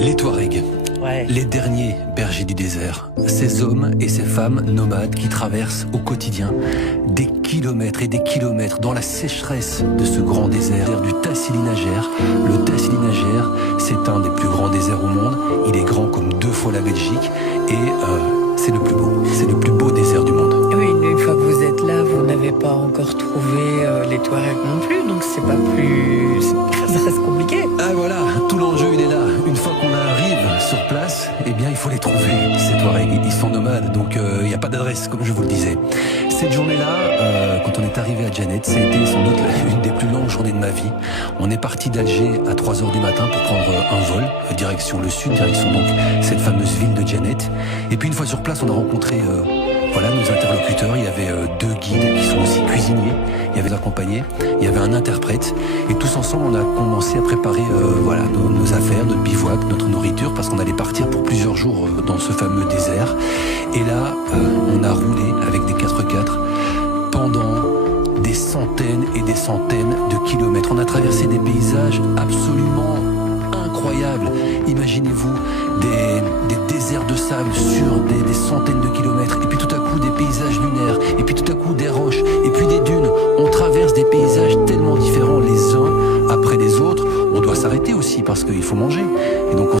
Les Touaregs, Ouais. les derniers bergers du désert, ces hommes et ces femmes nomades qui traversent au quotidien des kilomètres et des kilomètres dans la sécheresse de ce grand désert du Tassili-Najer. Le Tassili-Najer, c'est un des plus grands déserts au monde. Il est grand comme 2 fois la Belgique et c'est le plus beau désert du monde. Oui, une fois que vous êtes là, vous n'avez pas encore trouvé les Touaregs non plus, donc c'est pas plus... ça reste compliqué. Ah voilà, tout l'enjeu il est là. Une fois qu'on arrive sur place, eh bien il faut les trouver, ces Touaregs. Ils sont nomades, donc il n'y a pas d'adresse, comme je vous le disais. Cette journée-là, quand on est arrivé à Djanet, c'était sans doute une des plus longues journées de ma vie. On est parti d'Alger à 3h du matin pour prendre un vol, direction le sud, direction donc cette fameuse ville de Djanet. Et puis une fois sur place, on a rencontré nos interlocuteurs. Il y avait 2 guides qui sont aussi cuisiniers, il y avait l'accompagné, il y avait un interprète. Et tous ensemble, on a commencé à préparer nos affaires, notre bivouac, notre nourriture, parce qu'on allait partir pour plusieurs jours dans ce fameux désert. Et là, on a roulé avec des 4x4 pendant des centaines et des centaines de kilomètres. On a traversé des paysages absolument incroyables. Imaginez-vous des déserts de sable sur des centaines de kilomètres, et puis tout à coup des paysages lunaires, et puis tout à coup des roches, et puis des dunes. On traverse des paysages tellement différents les uns après les autres. On doit s'arrêter aussi parce qu'il faut manger. Et donc